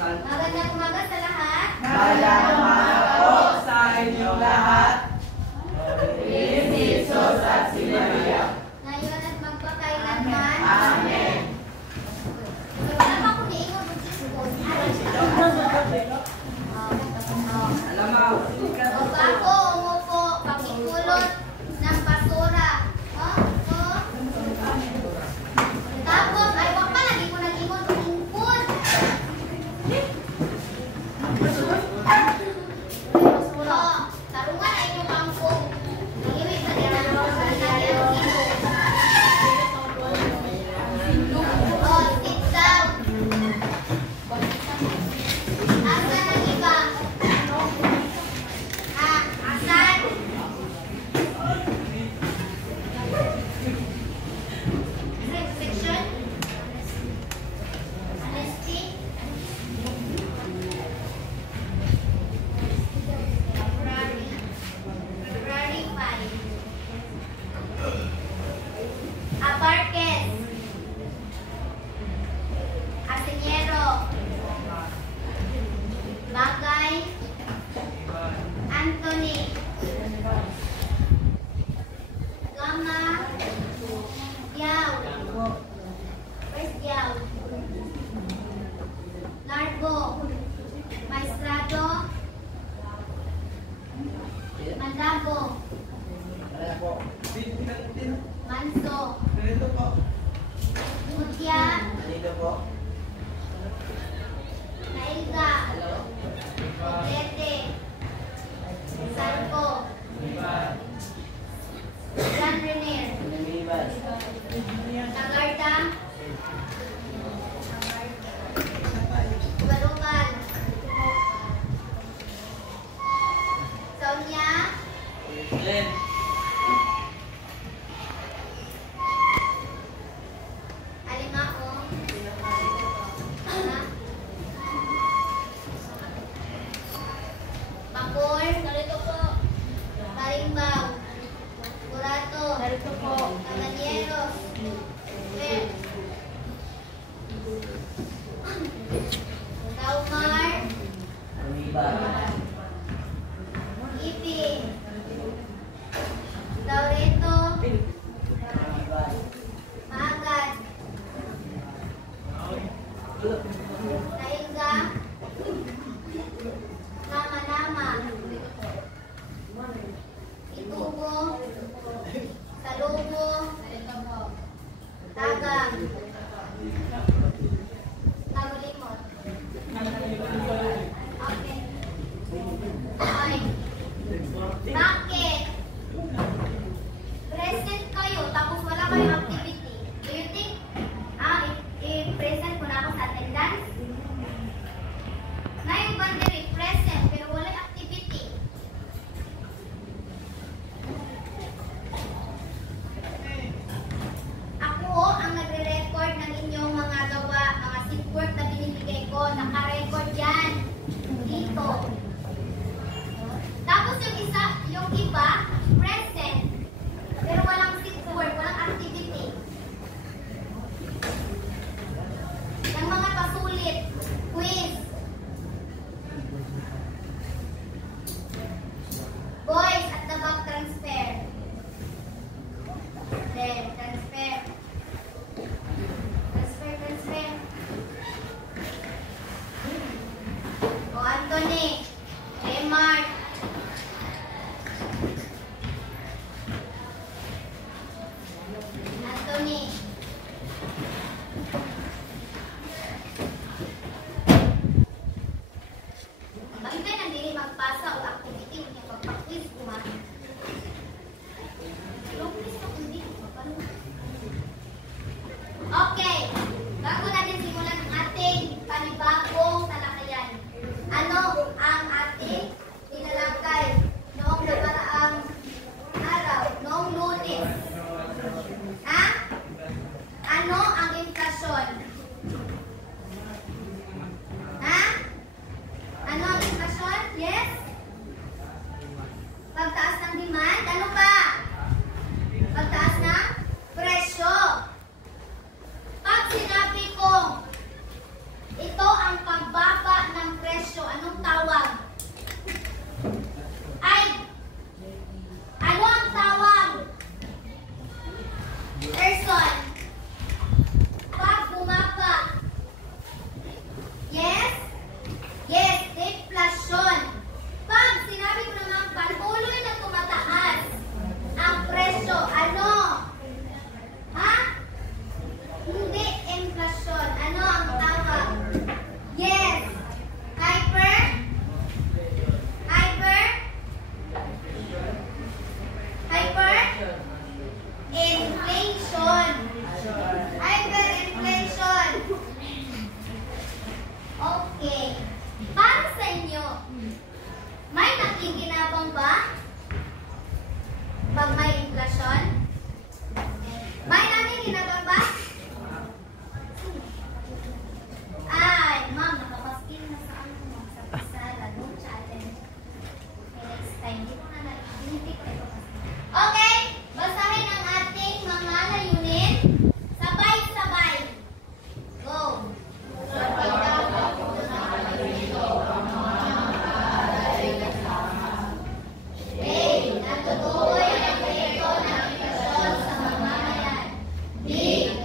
Magandang umaga sa lahat. Magandang umaga po sa inyong lahat. Si Jesus at si Maria. Ngayon at magpakailanman. Amen. Wala pa akong iingon kung sisikos. Alamaw. O bako, umupo, pakikulot ng basura. Tapos, ay wag pa lagi ko nag-ingon kung ingkod. Tarungan ay inyong pangkong. Iwi sa dinalaw sa dinalaw. Sit down. Asan ang iba? Asan? Section? Honesty? February 5. Aparques. Asinyero. Bagay. Anthony. Gama. Yaw. Where's Yaw? Largo. Maestrado. Mandabo. Manso. Mutya. Nailga. Oblete. Sarko. John Renier. Tagarda. Balukan. Sonia. Alimao. Bakor. Narito po. Karimbaw. Burato. Narito po. Caballeros. Pep. Daumar. Ipi. Laureto. Magad. Nailga. Nama-nama. Itubo. Salubo. Tagang. Tagulimot. Okay. Okay. Bakit? Present kayo tapos wala kayong activity. Do you think i-present ko na ako sa attendance? Ngayon banderi, present pero wala activity. Ako ang nagre-record ng inyong mga gawa, mga seat work na binibigay ko. Naka-record yan. Dito. Tapos yung iba, present. Pero walang seat work, walang activity. Yung mga pasulit, quiz. Boys, at the back, transfer. Then, transfer. Transfer. O, Anthony. Remark. Anthony. Bakit kayo nandili magpasa o activity? Huwag niya Para sa inyo, may nakikinabang ba pag may inflasyon? May nakikinabang ba? Ay, ma'am, nakapaskil na sa ano, sa lalong challenge. Okay, next time, di ko na nalitik ito. Okay, basahin ang ating mga layunin. Sabay-sabay. Go! Natutuloy ang proyekto ng inflasyon sa mamamayan. B.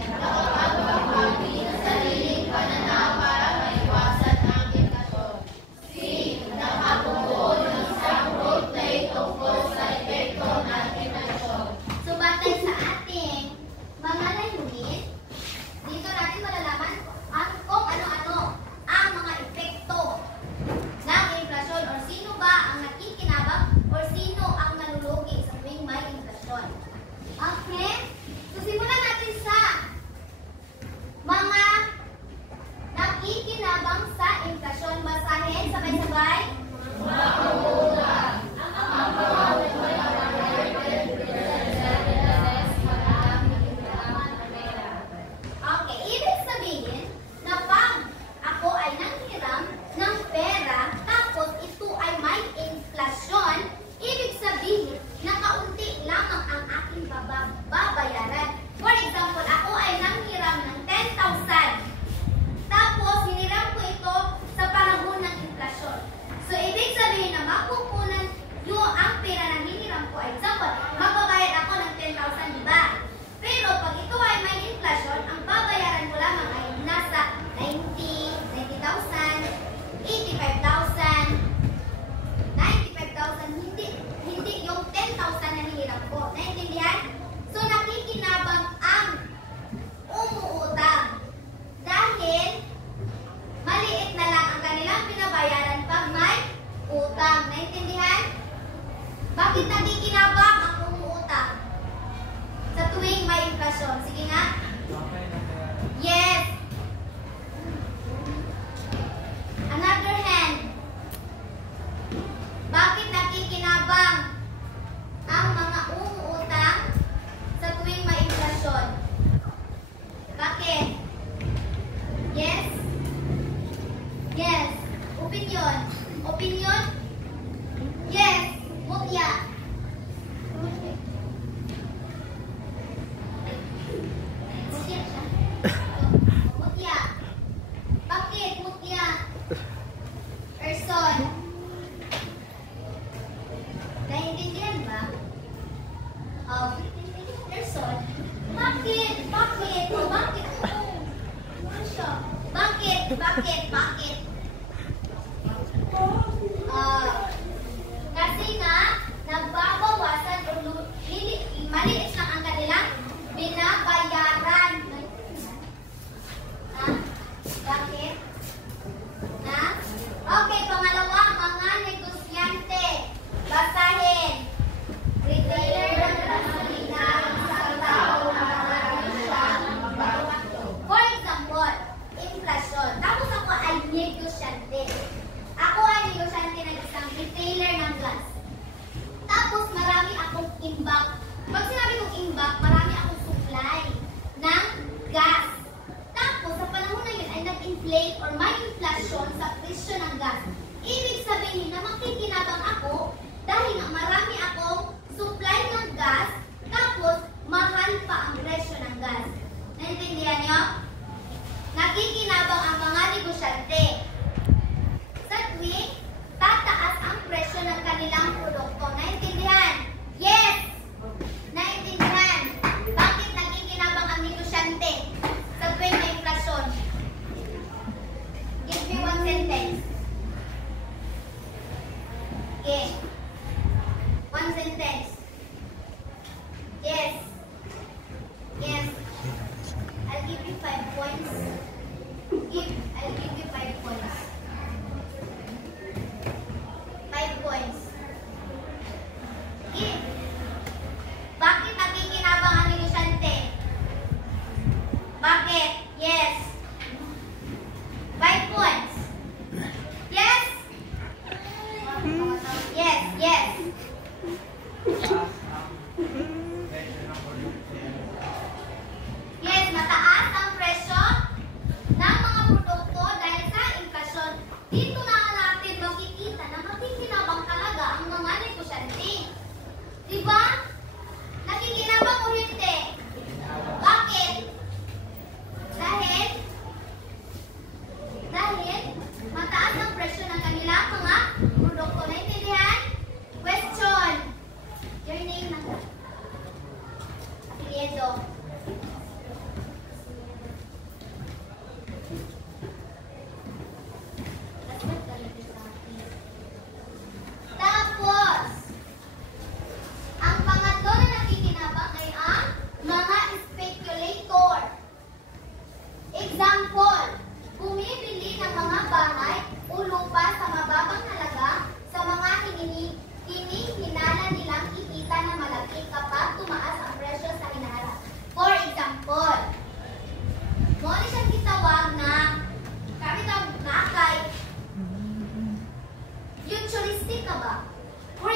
Nakapagpapagpapit sa sariling pananaw para maiwasan ang inflasyon. C. Nakabuo ng isang roleplay tungkol sa epekto ng inflasyon. So, batay sa ating mga layunin, dito natin malalaman kung ano-ano ang mga epekto ng inflasyon or sino ba ang nakikinabang or sino ang nalulugi sa tuwing may inflasyon. Okay? So, simulan natin sa mga nakikinabang sa inflasyon. Basahin, sabay-sabay. Okay, ibig sabihin na pag ako ay nanghiram ng pera tapos ito ay may inflasyon, ibig sabihin na kaunti lamang ang aking babayaran. For example, ako ay nanghiram ng 10,000 tapos hiniram ko ito sa panahon ng inflasyon. So, ibig sabihin na makukunan yung ang pera na hiniram ko. Example, magbabayad ako ng 10,000, diba? Pero pag ito ay may inflasyon, ang babayaran ko lamang ay nasa 90,000, 85,000, 95,000, hindi yung 10,000 na hiniram ko. Naintindihan? So, nakikinabang ang umuutang dahil maliit na lang ang kanilang binabayaran pag may utang. Naintindihan? Bakit nakikinabang ang umuutang sa tuwing may inflasyon? Sige nga. Yes. Another hand. Bakit nakikinabang ang mga umuutang sa tuwing may inflasyon? Bakit? Yes? Yes. Opinion. Opinion? Yes. Mutya. Mutya siya. Mutya. Bakit mutya? Person. Naintindihan ba? Oh, person. Bakit? Bakit? Bakit? Ano siya? Bakit? Bakit? Bakit? Kasi nga, nagbabawasan o maliit lang ang kanilang binabayaran. Ha? Bakit? Ha? Okay, pangalawa, mga negosyante. Basahin. Retailer ng gasolina sa tao na for example, inflasyon. Tapos ako ay negosyante. Ako ay negosyante ng isang retailer ng gas. Tapos marami akong imbak. Pag sinabi kong imbak, marami akong supply ng gas. Tapos sa panahon na yun ay nag-inflate or may inflasyon sa presyo ng gas. Ibig sabihin na makikinabang ako dahil nga marami akong supply ng gas tapos mahal pa ang presyo ng gas. Naintindihan niyo? Nakikinabang ang mga negosyante. Sa tuwing tataas ang presyo ng kanilang produkto. Naintindihan? Yes! Naintindihan? Bakit nakikinabang ang negosyante sa tuwing may inflasyon? Give me one sentence. Okay. One sentence. Yes. Yes. I'll give you 5 points. I'll give you 5 points. 5 points. Okay. Bakit nakikinabang ang negosyante? Bakit? Yes. 5 points. Yes.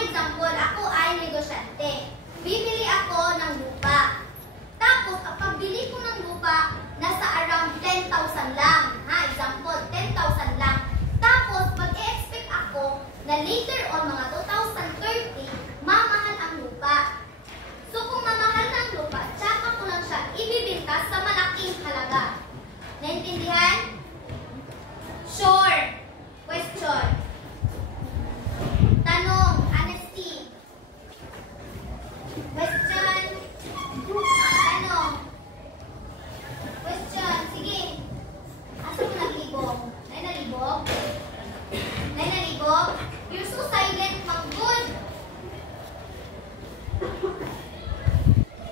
example, ako ay negosyante. Bibili ako ng lupa. Tapos, ang pagbili ko ng lupa, nasa around 10,000 lang. Ha, example, 10,000 lang. Tapos, mag-e-expect ako na later on, mga 2030, mamahal ang lupa. So, kung mamahal ng lupa, tsaka ko lang siya ibibinta sa malaking halaga. Naintindihan? Sure. Question. Tanong. Honesty. Question. Tanong. Question. Sige. Asa mo naglibog? Nay nalibog? Nay nalibog? You're so silent, mag-good.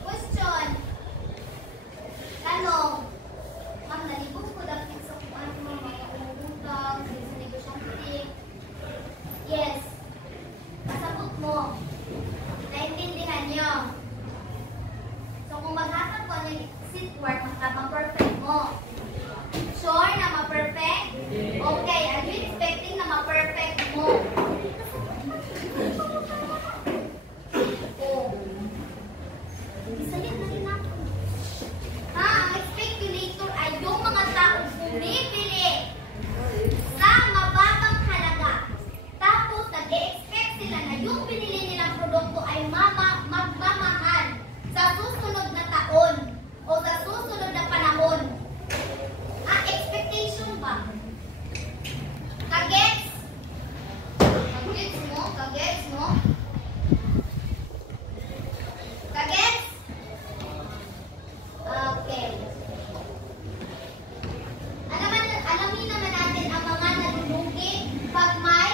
Question. Tanong. Ma'am, nalibog ko dapat sa kuwan mo, mga umutang, sa negosyante. Yes. Masabot mo. Naintindihan niyo. So, kung maghatag ko ng exit work, ma-perfect mo. Sure na ma-perfect? Okay. Are you expecting na ma-perfect mo? Oh. Isayat na rin ako. Ha? Ang speculator ay yung mga taong bumibili sa mabatang halaga. Tapos, nag-e-expect sila na yung binili nilang produkto ay magmamahal sa susunod na taon o sa susunod na panahon. Expectation ba? Kagets? Kagets mo? Kagets mo? Kagets? Okay. Alamin naman natin ang mga nalulugi pag may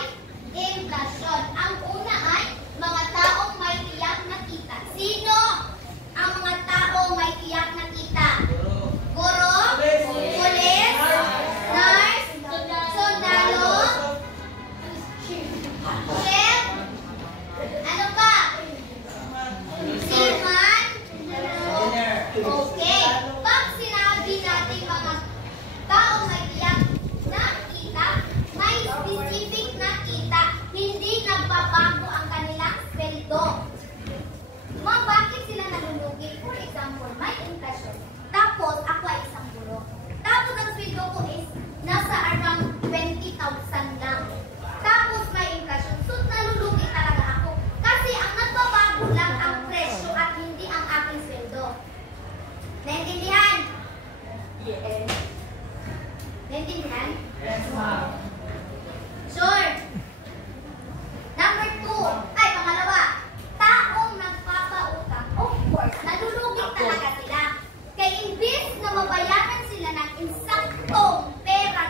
inflasyon. Ang una ay mga taong may tiyak na kita. Sino ang mga taong may tiyak na kita? Guro? Pulis? Nurse? Sundalo? Chef? Ano pa? Seaman? Okay. Pag sinabi natin mga taong may tiyak na kita, may specific na kita, hindi nagbabago ang kanilang sweldo. Ma'am, bakit sila nalulugi? For example, may inflation. Tapos, ako ay isang guro. Tapos, ang sweldo ko is nasa around 20,000 lang. Tapos, may inflation. So, nalulugi talaga ako. Kasi, ang nagbabago lang ang presyo at hindi ang aking sweldo. Naintindihan? Yes. Naintindihan? Yes, ma'am. Sure. Number 2. Ay, pangalawa. Taong nagpapautang. Of course, nalulugi talaga sila. Kaya imbis na mabayaran sila ng insaktong pera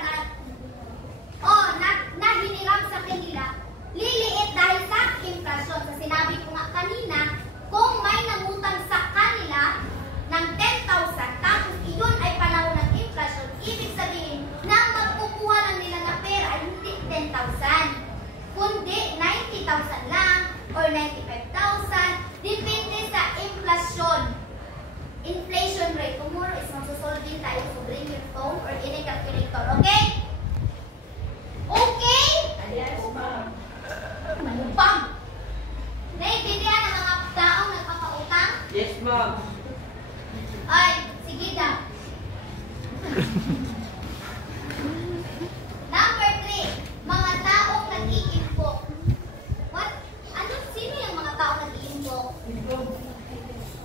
na hiniram sa kanila, liliit dahil sa inflasyon. Sa sinabi ko nga kanina, kung may nangutang sa kanila ng 10,000, tapos iyon ay panahon ng inflasyon, ibig sabihin na magkukuha lang nila ng pera ay hindi 10,000, kundi 90,000 lang or 95,000, depende sa inflasyon. Inflation rate. Tomorrow is magsusolve din tayo, so bring your phone or any calculator, okay? Okay? Yes, ma'am. Malupang. Naiintindihan ang mga taong nagpapautang? Yes, ma'am. Ay, sige daw. Number 3, mga taong nag-iimpok. What? Ano? Sino yung mga taong nag-iimpok?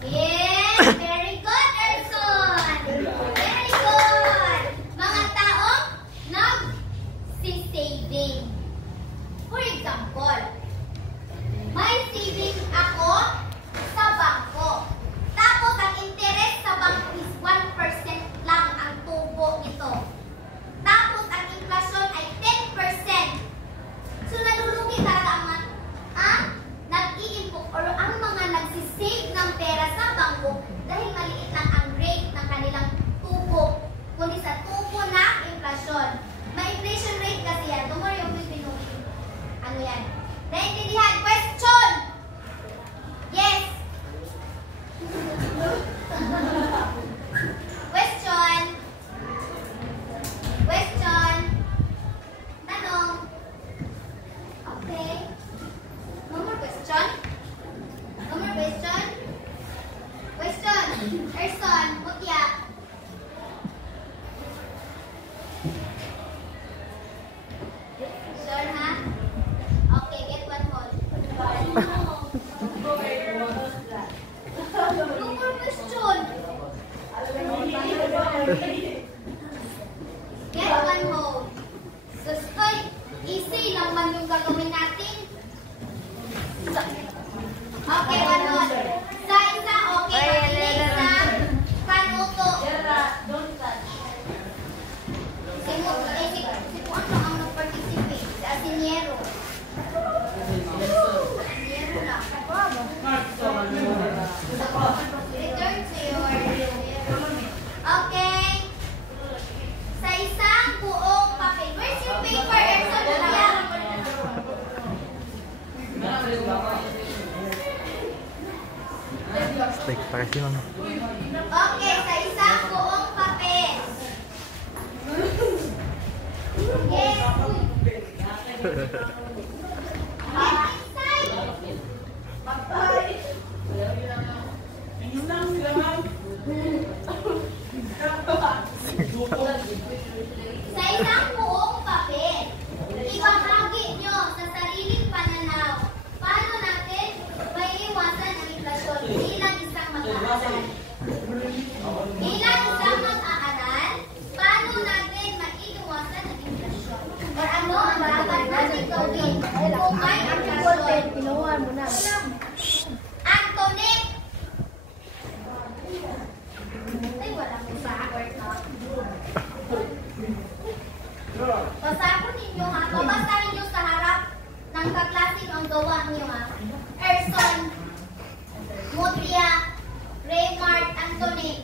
Yes! Very good, Erson! Very good! Mga taong nag-saving. For example, may saving ako sa bangko. Tapos, ang interest sa bangko is 1% lang ang tubo nito. lang man yung gagawin natin. Okay, Manon. Sa isa, okay, makinig sa kanuto. Don't touch. Si Puano ang nag-participate. Si Asinyero. Asinyero lang. Return to your... Okay. Sa isang buong papel. Where's your paper, Erson? Steak para si Mama. Okay, sa isang buong papel. Yes. Sa isang buong papel, ibahagi nyo sa sariling pananaw paano natin maiiwasan ang inflasyon bilang isang mag-aaral. Bilang isang mag-aaral, paano natin maiiwasan ang inflasyon? Or ano ang dapat natin gawin kung may inflasyon? Antoinette! Ay, walang usahan. Basahin ninyo ha. Babasahin nyo sa harap ng kaklaseng ang gawa nyo ha. Erson, Mutria, Raymart, Anthony.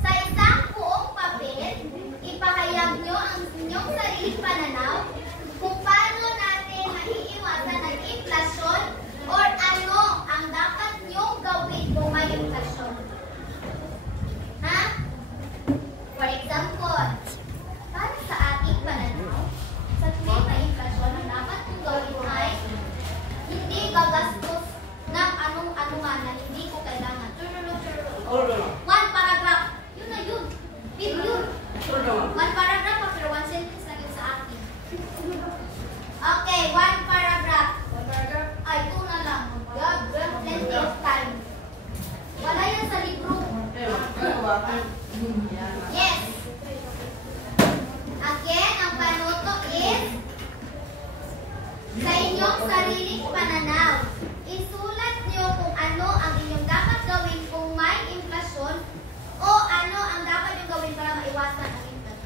Sa isang buong papel, ipahayag nyo ang inyong sariling pananaw kung paano natin maiiwasan ang inflasyon or ano ang dapat nyong gawin kung may inflasyon. Ha? For example, para sa ating pananaw, sa tuwing may inflasyon, ang dapat kong gawin ay hindi gagastos ng anong-anuman na hindi ko kailangan. One paragraph. Yun na yun. Big yun. One paragraph pero one sentence na yun sa akin. Okay, one paragraph. Ay, ito na lang. Plenty of time. Wala yan sa libro. Yes. Again, ang panuto is sa inyong sariling pananaw. Isulat nyo kung ano ang inyong dapat gawin kung may inflasyon o ano ang dapat nyo gawin para maiwasan ang inflasyon.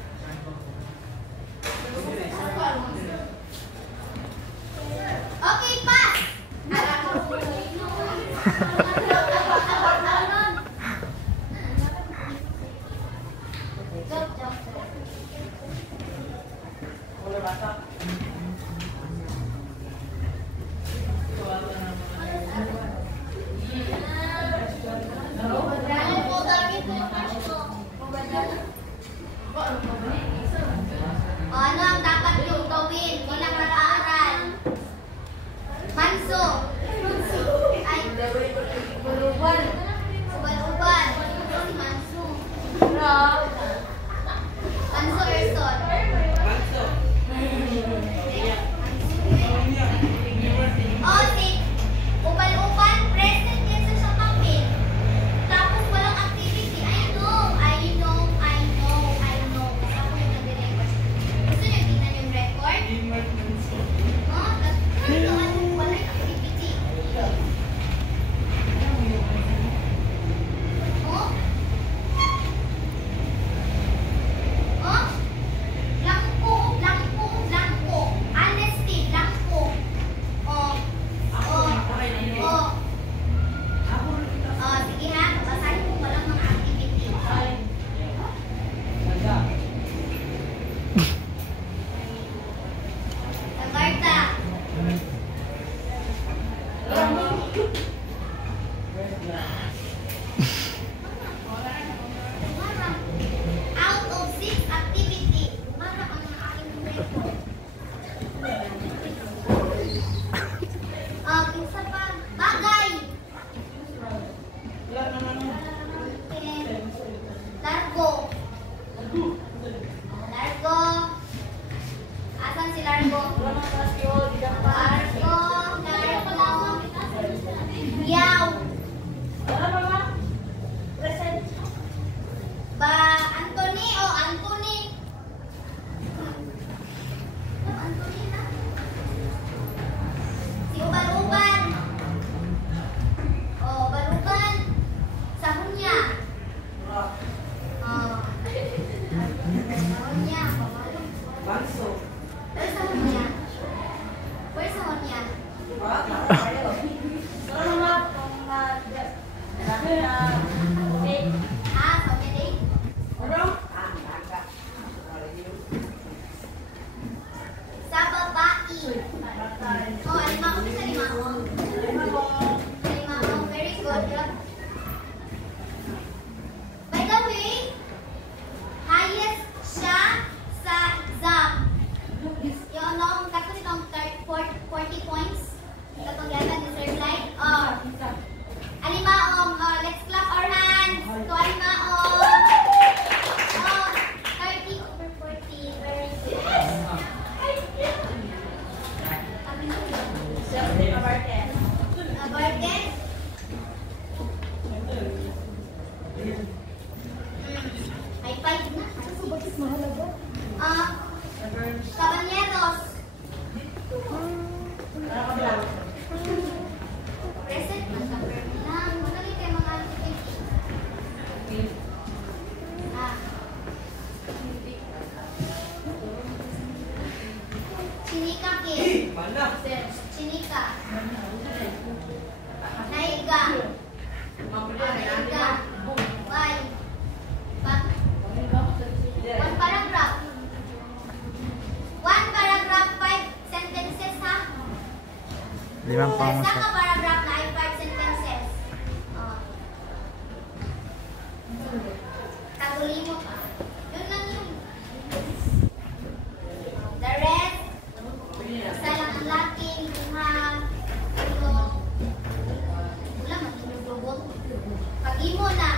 Okay, pass! Ano ang dapat yung gawin bilang nag-aaral? Manso. Ay, Uban. Uban. Si Manso. Manso Erson. Oh, si Uban-uban, present din sa papel. Tapos walang activity. I know. Ako yung nag-record. Gusto nyo tingnan yung record? Oh, walang activity. Oh? Oh? Blanco. Honesty, blanco. Oh. Sige ha, basahin ko walang mga activity. Jakarta. Out of 6 activity. Mara ang aking record. Isa pa. Bagay. Largo. Asan si Largo? Largo. Yaw. Anthony. Oh, alimango. Bisa alimango. Alimango. Very good. By the way, highest siya sa exam. Yung nung tapos itong 40 points. Katong yata ni Sir Light. Alimaong. Let's clap our hands. To alimaong. 30 over 40. Very good. Bargain. High five na. Caballeros. Present. Mag-confirm lang. Magaling kayo mga activity. Chinika Kim. Chinika. Naiga. Naiga. Why? One paragraph. One paragraph, 5 sentences ha? Limang Basta pangusap. ka paragraph na ay 5 sentences. Taguli mo pa. Yun lang yun. The rest, isa lang ang laking, ha, ito. Wala, mag-inububot. Pag-imo na.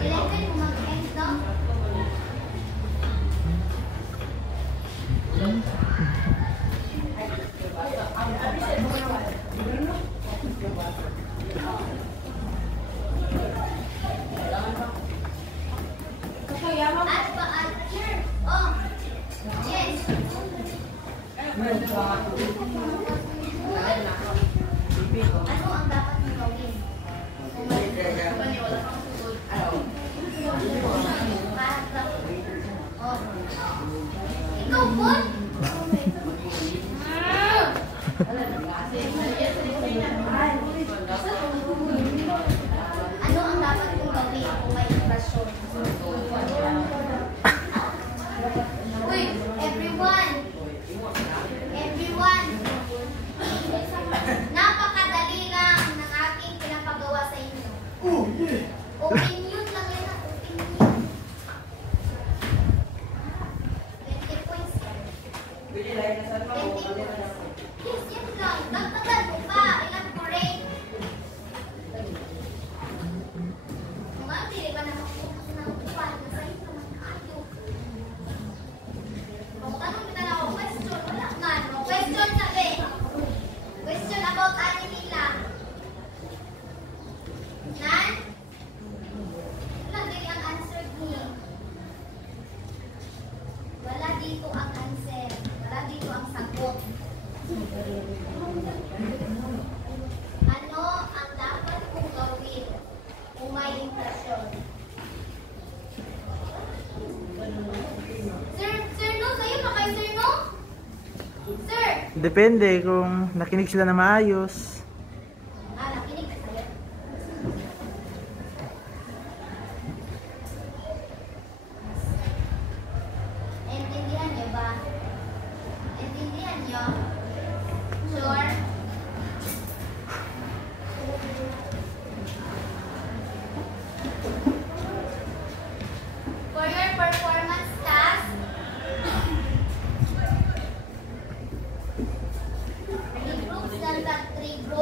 11 mo mag-end, no? At pa-answer. Oh. Yes. Ano ang dapat mong gawin? Oh. Ikaw po? Ano ang dapat mong gawin kung may impresyon? Uy, everyone! Everyone! Napakadali lang ng aking pinapagawa sa inyo. Opinion lang yan ang opinion. 20 points. 20 points. Yes, yan lang. Dagdagan mo pa. Elaborate. Mga pili ka na makuha ng upan. Nasa ito naman kayo. Kung tanong kita na ako, question. Wala nga. No? Question sabi. Question about ano nila. Nan? Wala dito ang answer niya. Wala dito ang answer. Wala dito ang sagot. Ano ang dapat kong gawin kung may impresyon? Sir, no? Sa'yo na kay Sir, no? Sir! Depende kung nakinig sila na maayos. Nakinig ka sa'yo. Intindihan niyo ba? Intindihan niyo? Sure? For your performance task, regroup dyan sa 3 groups.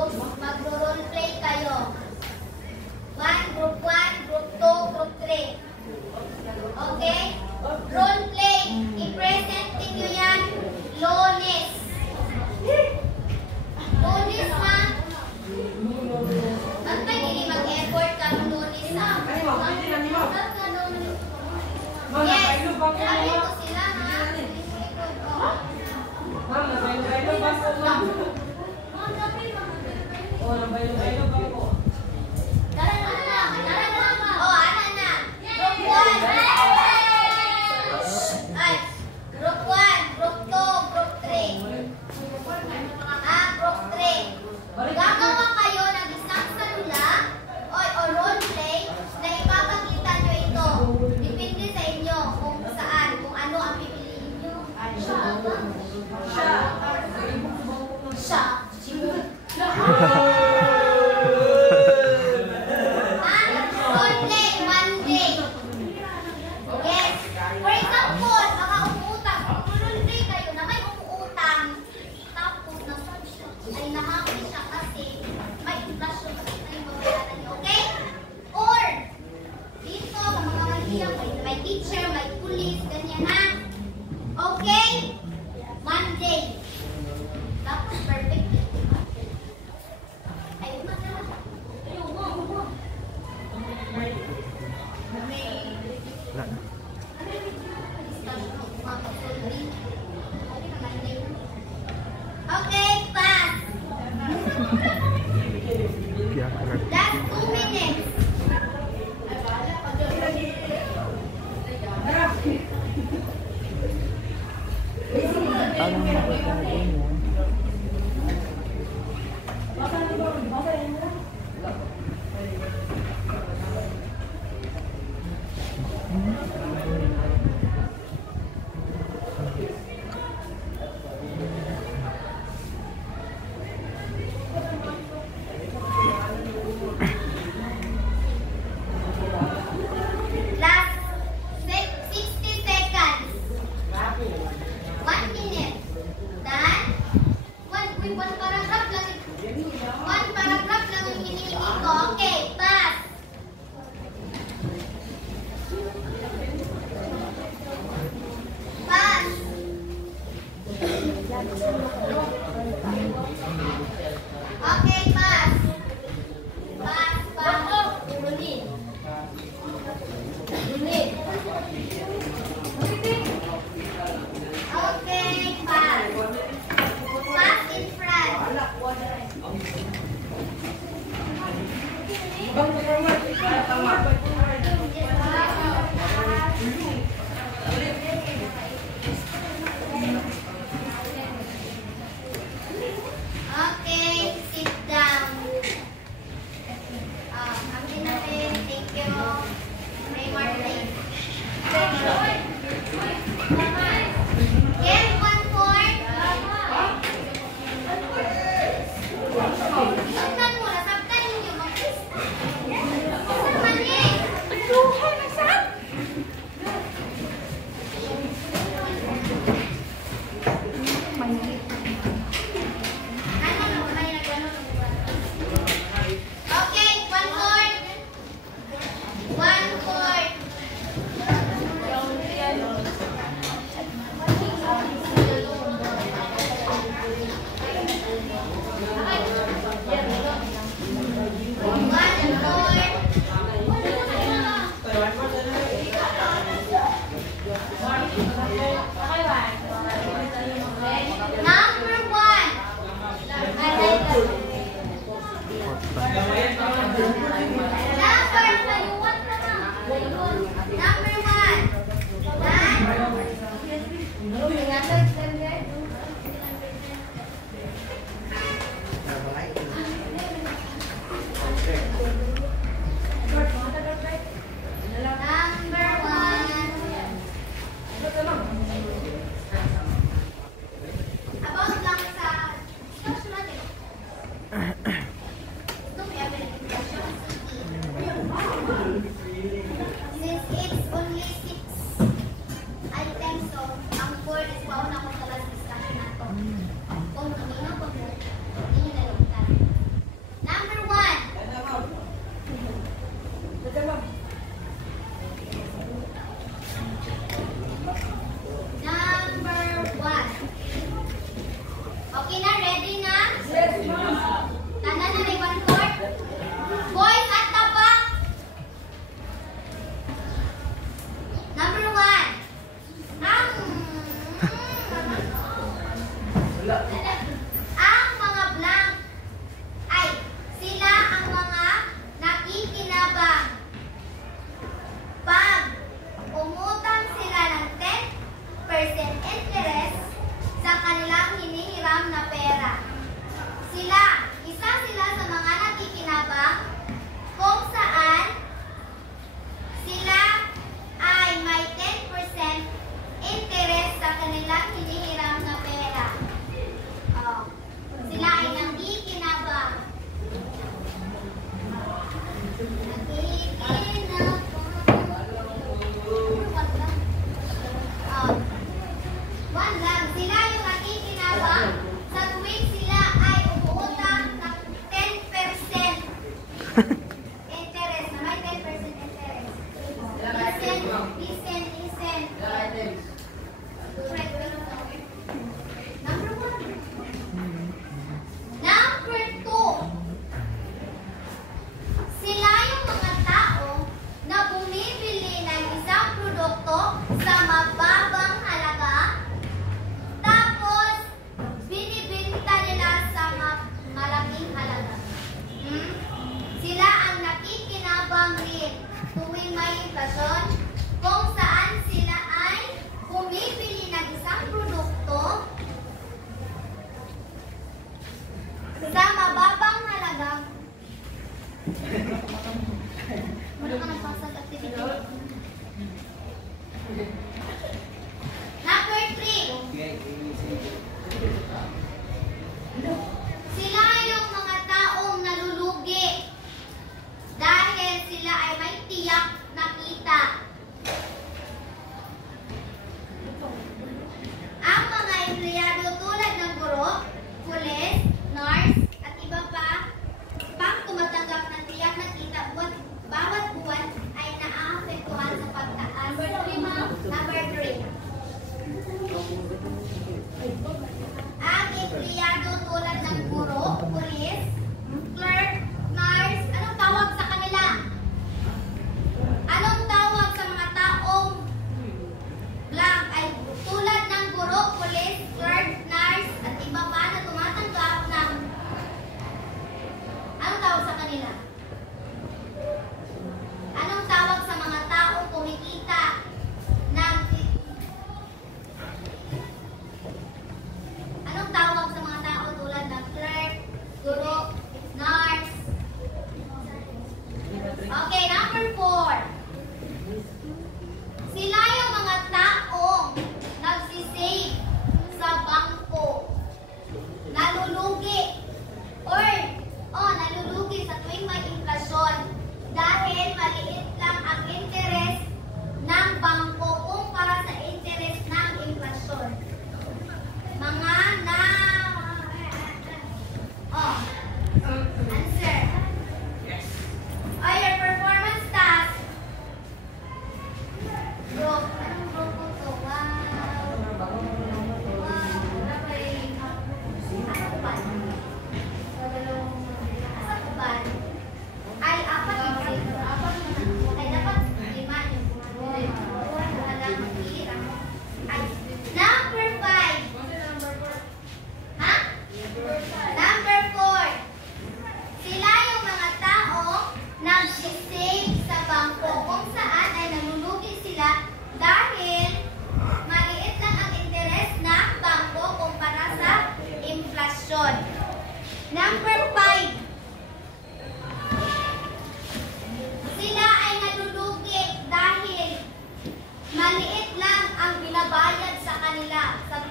yan ha. Okay? Monday. Tapos perfect. Ayun na. Ayun mo. Wala na. Okay, pass. Kaya correct. Last 2 minutes. Paano makakagay mo? Last 60 seconds. 1 minute. Done? One paragraph lang. One paragraph lang yung hinihingi ko. Okay, pass. Pass. Okay, pass. Pass, pass. Ulit. Ulit. Okay, pass. Pass in front. Okay, sit down. Amin natin. Thank you. May Marley. Yes, 1/4. Tignan mo, nasabtan ninyo. Sama niya. Okay, 1/4. 1/4. Number 1. Number 1. About lang sa discussion natin. Ito may ability discussion. Since it's only 6 items, so ang 4 is pauna ko sa last discussion nato. Kung kanino ko mo, hindi nyo nalimutan. Number 1. Number 1. Okay na? Ready na? Tanan na may 1/4. Boys at tapak. Number 1.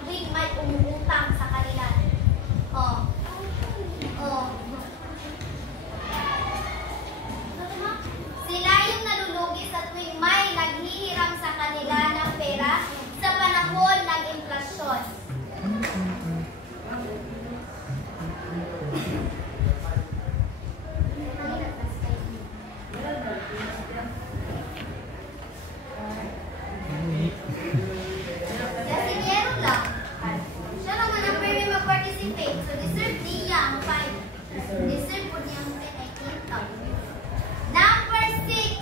tuwing may umutang sa kanila. Oh. Oh. Sila yung nalulugi sa tuwing may naghihiram sa kanila ng pera sa panahon ng inflasyon. Yasinyero lang. Siya naman ang pwede mag-participate. So, deserve niya ang 5. Deserve po niya ang 10 ay kinta. Number 6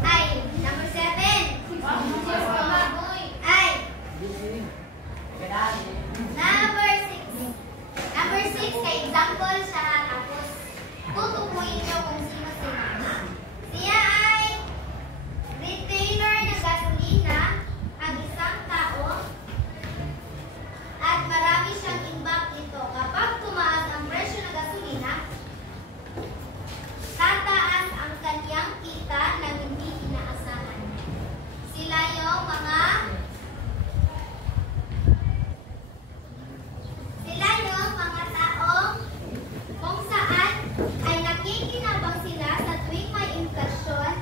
ay, number 7 ay, number 6. Number 6 kay example siya, tapos tutukuyin niyo kung sino sila. Siya ay retailer ng gasolina, ang isang tao, at marami siyang imbak nito. Kapag tumaas ang presyo ng gasolina, tataas ang kanyang kita na hindi inaasahan. Sila yung mga taong kung saan ay nakikinabang sila sa tuwing may inflasyon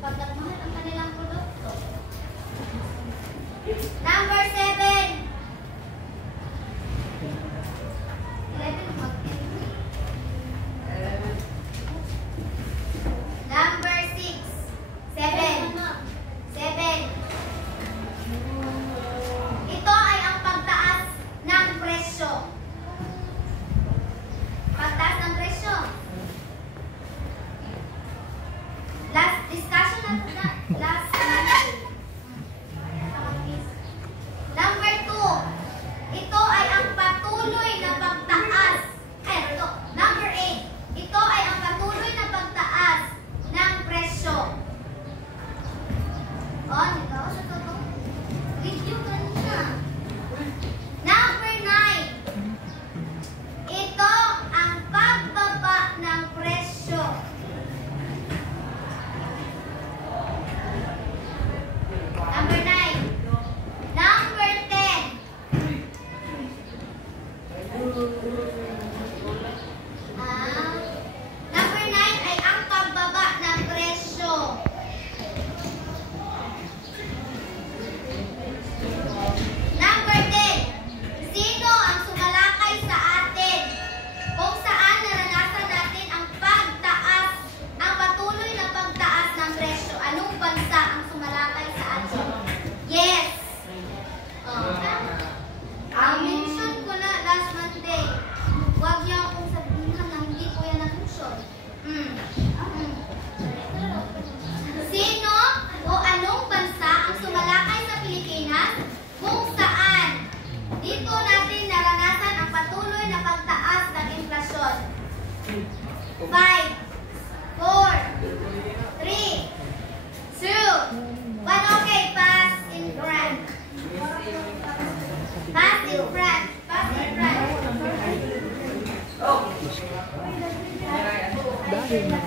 pag nagmahal ang kanilang produkto. Number 7. 11 mag-10. Number 6. 7. 7. Ito ay ang pagtaas ng presyo. Pagtaas ng presyo. Last discussion natin na. Last Monday. Number 2. Ito ay ang patuloy na pagtaas. Ito. Number 8. Ito ay ang patuloy na pagtaas ng presyo. Oh, nito sa totoo. Review ka na. Number 9. Ito ang pagbaba ng presyo. Number 9. Number 10. Number 9 ay ang pagbaba ng presyo. Number 10. Sino ang sumalakay sa atin? Kung saan naranasan natin ang pagtaas, ang patuloy na pagtaas ng presyo. Anong bansa ang sumalakay sa atin? Yes. Ang mention ko na last Monday. Huwag niyo akong sabihin na hindi ko yan na-mention. Sino o anong bansa ang sumalakay sa Pilipinas kung saan dito natin naranasan ang patuloy na pagtaas ng inflasyon? 5, 4, 3, 2, 1. Okay, pass in front. Pass in front. Pass in front. Dahil na